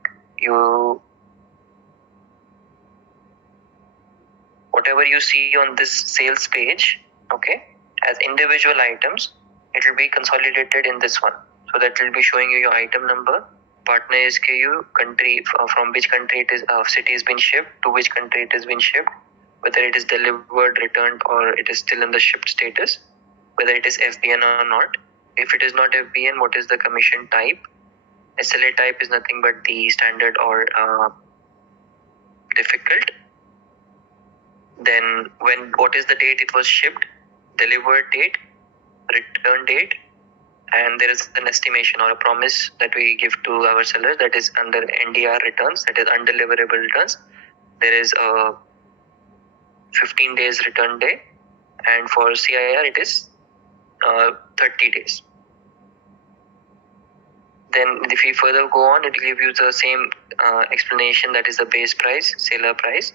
whatever you see on this sales page, okay, as individual items, it will be consolidated in this one. So that will be showing you your item number, partner SKU, country, from which country it is, city has been shipped, to which country it has been shipped, whether it is delivered, returned, or it is still in the shipped status, whether it is FBN or not. If it is not FBN, what is the commission type? SLA type is nothing but the standard or difficult. Then what is the date it was shipped, delivered date, return date, and there is an estimation or a promise that we give to our sellers, that is under NDR returns, that is undeliverable returns. There is a 15 days return day, and for CIR it is 30 days. Then if we further go on, it will give you the same explanation, that is the base price, seller price.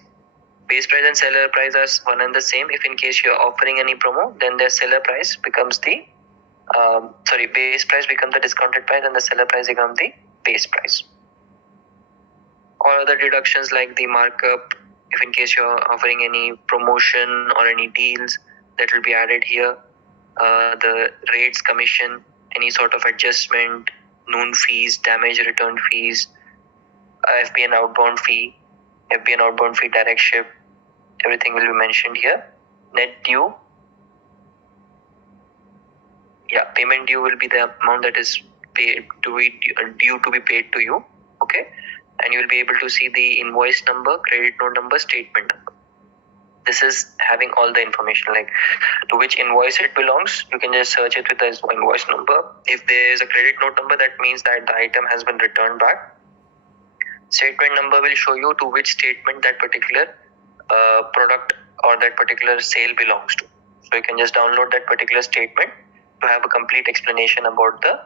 Base price and seller price are one and the same. If in case you are offering any promo, then the seller price becomes the base price becomes the discounted price, and the seller price becomes the base price. All other deductions like the markup, if in case you are offering any promotion or any deals, that will be added here. The rates, commission, any sort of adjustment, Noon fees, damage return fees, FBN outbound fee, direct ship, everything will be mentioned here. Net due, payment due will be the amount that is due to be paid to you. Okay, and you will be able to see the invoice number, credit note number, statement number. This is having all the information, like to which invoice it belongs. You can just search it with the invoice number. If there is a credit note number, that means that the item has been returned back. Statement number will show you to which statement that particular product or that particular sale belongs to. So you can just download that particular statement to have a complete explanation about the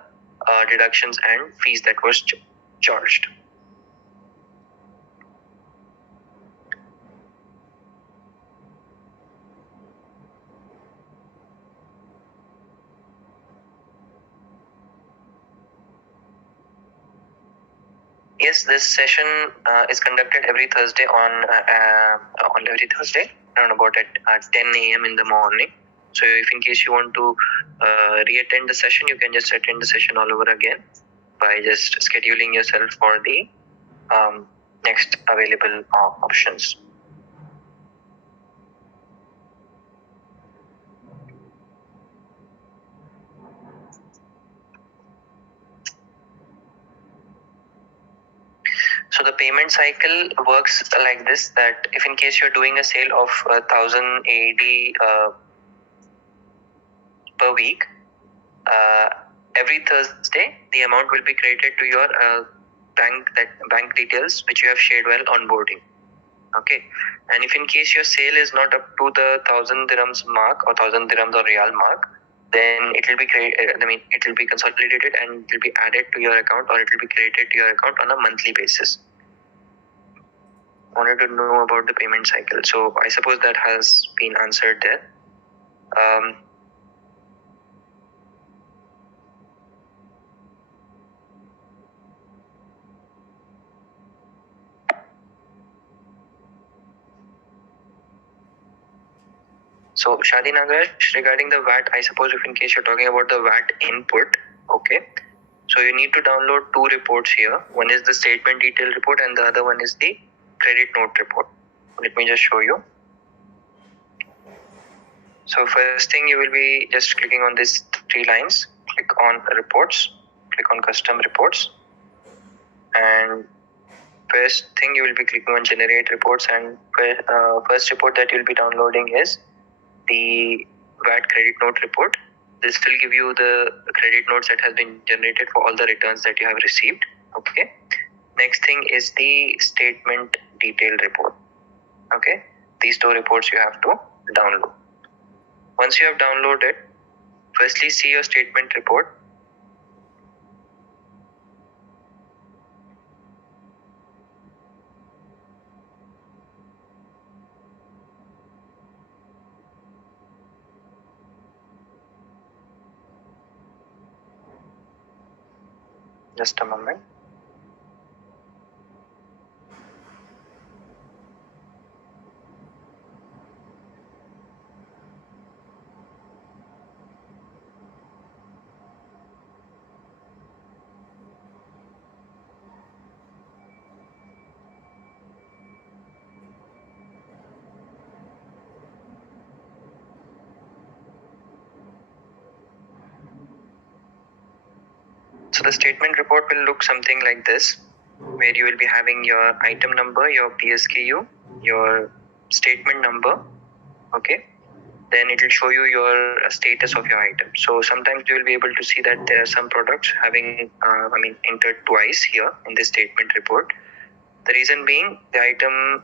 deductions and fees that was charged. Yes, this session is conducted every Thursday on every Thursday around about at 10 a.m. in the morning. So if in case you want to re-attend the session, you can just attend the session all over again by just scheduling yourself for the next available options. So the payment cycle works like this, that if in case you're doing a sale of 1000 AED per week, every Thursday the amount will be credited to your bank details which you have shared while onboarding. Okay, and if in case your sale is not up to the 1000 dirhams mark or 1000 dirhams or real mark, then it will be it will be consolidated and it will be added to your account, or it will be credited to your account on a monthly basis. Wanted to know about the payment cycle, so I suppose that has been answered there. So Shadi Nagaraj, regarding the VAT, I suppose if in case you're talking about the VAT input, okay. So you need to download two reports here. One is the statement detail report and the other one is the credit note report. Let me just show you. So first thing, you will be just clicking on these three lines, click on reports, click on custom reports, and first thing you will be clicking on generate reports, and first report that you'll be downloading is the VAT credit note report. This will give you the credit notes that has been generated for all the returns that you have received. Okay. Next thing is the statement detail report. Okay. These two reports you have to download. Once you have downloaded, firstly see your statement report. Just a moment. So the statement report will look something like this, where you will be having your item number, your PSKU, your statement number, okay. Then it will show you your status of your item. So sometimes you will be able to see that there are some products having, entered twice here in this statement report. The reason being, the item,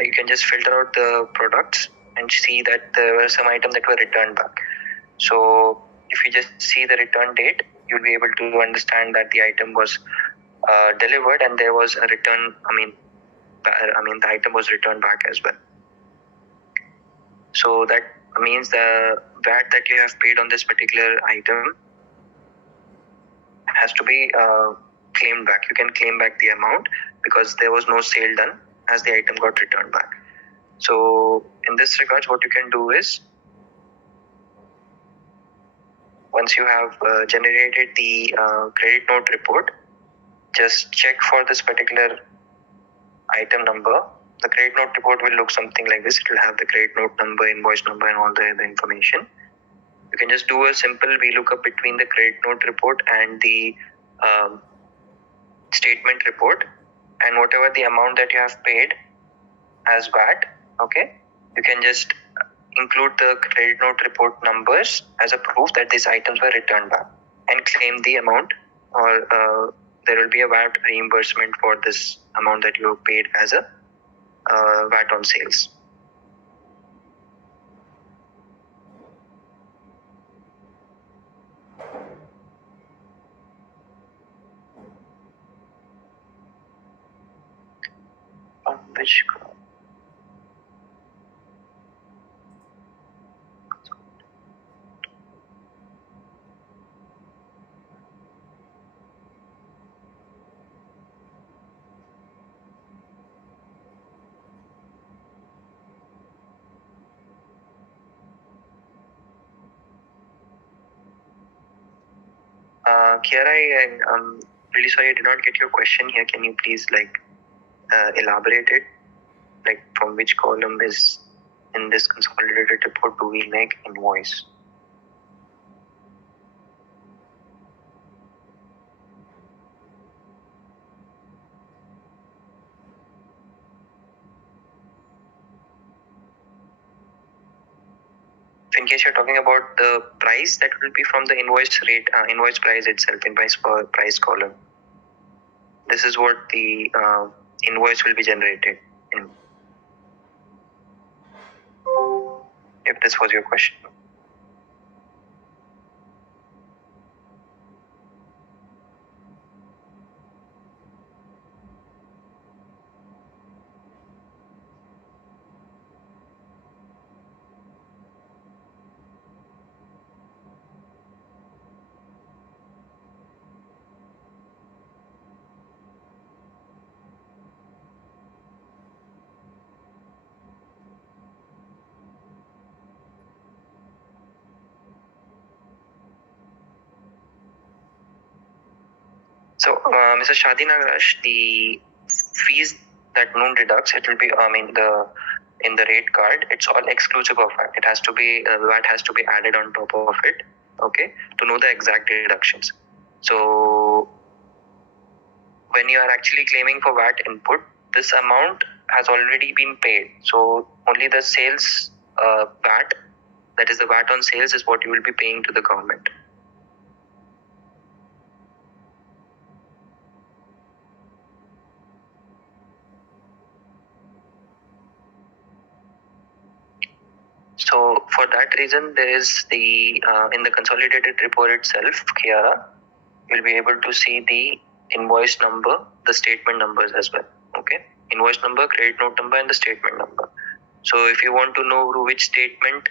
you can just filter out the products and see that there were some items that were returned back. So if you just see the return date, you'll be able to understand that the item was delivered and there was a return. The item was returned back as well. So that means the VAT that you have paid on this particular item has to be claimed back. You can claim back the amount because there was no sale done as the item got returned back. So in this regards, what you can do is, once you have generated the credit note report, just check for this particular item number. The credit note report will look something like this. It will have the credit note number, invoice number, and all the information. You can just do a simple VLOOKUP between the credit note report and the statement report, and whatever the amount that you have paid as VAT, okay, you can just include the credit note report numbers as a proof that these items were returned back and claim the amount, or there will be a VAT reimbursement for this amount that you paid as a VAT on sales. which Kiara, I'm really sorry I did not get your question here. Can you please elaborate it? Like from which column is in this consolidated report do we make invoice? In case you're talking about the price, that will be from the invoice rate, invoice price itself, invoice price column. This is what the invoice will be generated in. If this was your question. So, Mr. Shadi Nagaraj, the fees that Noon deducts, it will be, in the rate card, it's all exclusive of VAT. It has to be, VAT has to be added on top of it, okay, to know the exact deductions. So, when you are actually claiming for VAT input, this amount has already been paid. So, only the sales VAT, that is the VAT on sales, is what you will be paying to the government. So for that reason, there is the in the consolidated report itself, Kiara, you'll be able to see the invoice number, the statement numbers as well. Okay, invoice number, credit note number, and the statement number. So if you want to know to which statement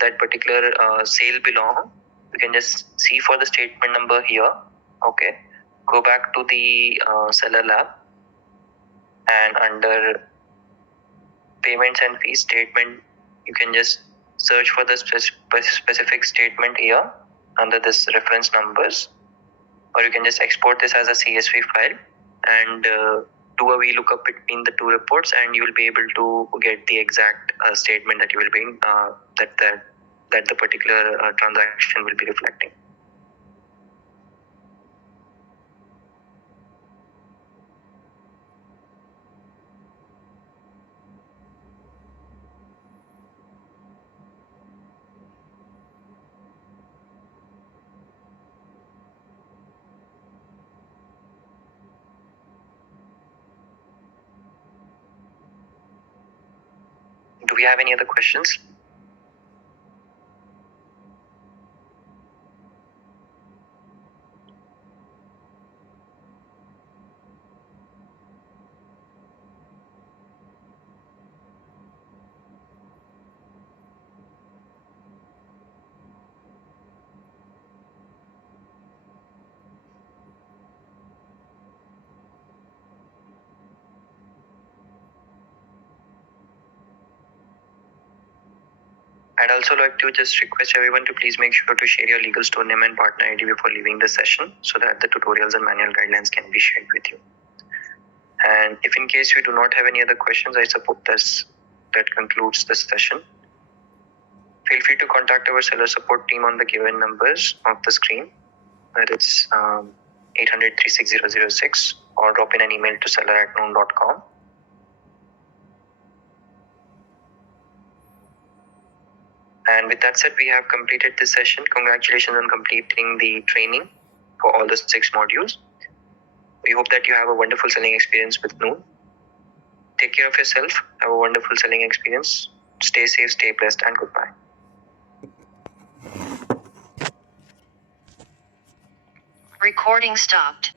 that particular sale belong, you can just see for the statement number here. Okay, go back to the seller lab, and under payments and fees statement, you can just search for the specific statement here under this reference numbers, or you can just export this as a CSV file and do a VLOOKUP between the two reports, and you will be able to get the exact statement that you will be that the particular transaction will be reflecting. Do we have any other questions? I'd also like to just request everyone to please make sure to share your legal store name and partner ID before leaving the session so that the tutorials and manual guidelines can be shared with you. And if in case you do not have any other questions, I suppose that concludes the session. Feel free to contact our seller support team on the given numbers of the screen. That is 800-36006, or drop in an email to seller@noon.com. And with that said, we have completed this session. Congratulations on completing the training for all the 6 modules. We hope that you have a wonderful selling experience with Noon. Take care of yourself. Have a wonderful selling experience. Stay safe, stay blessed, and goodbye. Recording stopped.